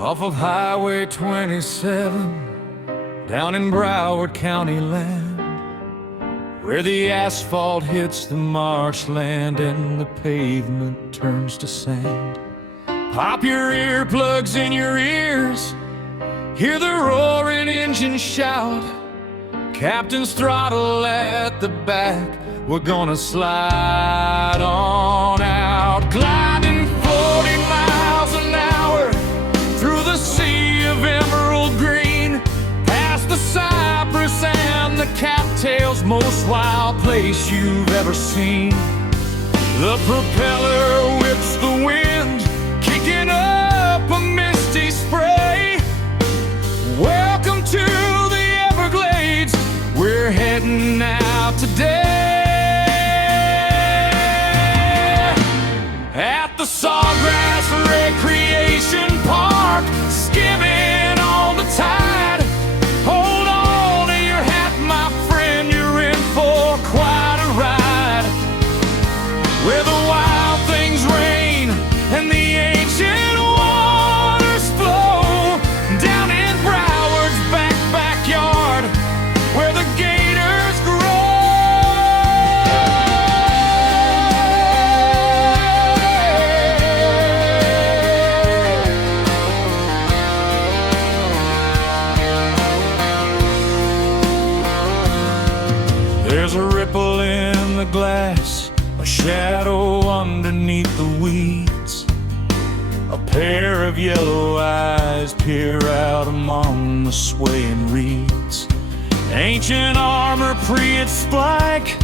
off of Highway 27, down in Broward County land, where the asphalt hits the marshland and the pavement turns to sand. Pop your earplugs in your ears, hear the roaring engine shout, captain's throttle at the back, we're gonna slide on out. Gliding 40 miles an hour through the sea of emerald green, past the cypress and the cattails, most wild place you've ever seen. The propeller whips the wind, kicking up a misty spray. Welcome to the Everglades, we're heading out today. At the Sawgrass Recreation Park, skimming on the tide. Hold on to your hat, my friend, you're in for quite a ride. Where the wild things reign and the ancient waters flow, down in Broward's backyard, where the gators grow. There's a ripple in the glass, a shadow underneath the weeds. A pair of yellow eyes peer out among the swaying reeds. Ancient armor pre its spike,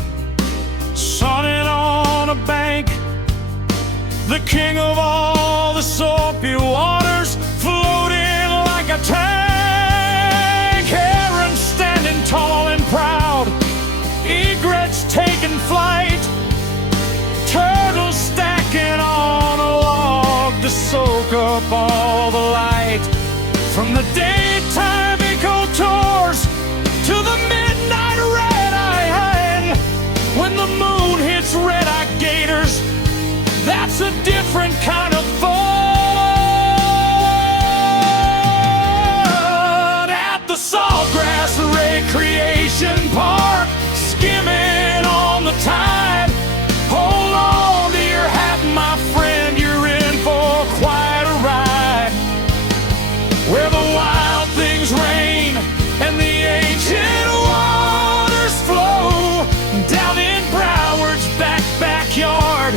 sunning on a bank. The king of all the soapy waters, floating like a tank. Herons standing tall and proud, egrets taking flight, turtles stacking on a log to soak up all the light. From the daytime eco tours to the midnight red-eye hang, when the moon hits red-eye gators, that's a different kind of fun. At the Sawgrass Recreation Park, skimming on the tide. Hold on to your hat, my friend, you're in for quite a ride. Where the wild things reign and the ancient waters flow, down in Broward's backyard,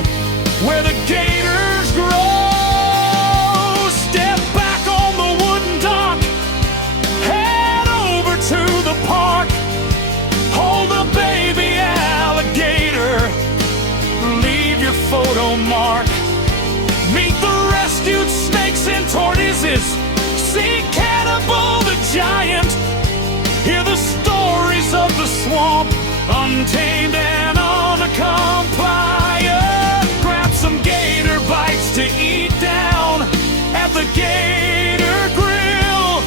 where the gators grow. Step back on the wooden dock, head over to the park. Hold the baby alligator, leave your photo mark. Meet the rescued snakes and tortoises, see Cannibal the giant. Hear the stories of the swamp, untamed and uncompliant. Grab some gator bites to eat down at the Gator Grill,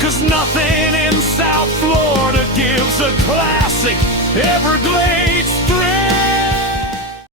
'cause nothing in South Florida gives a classic Everglades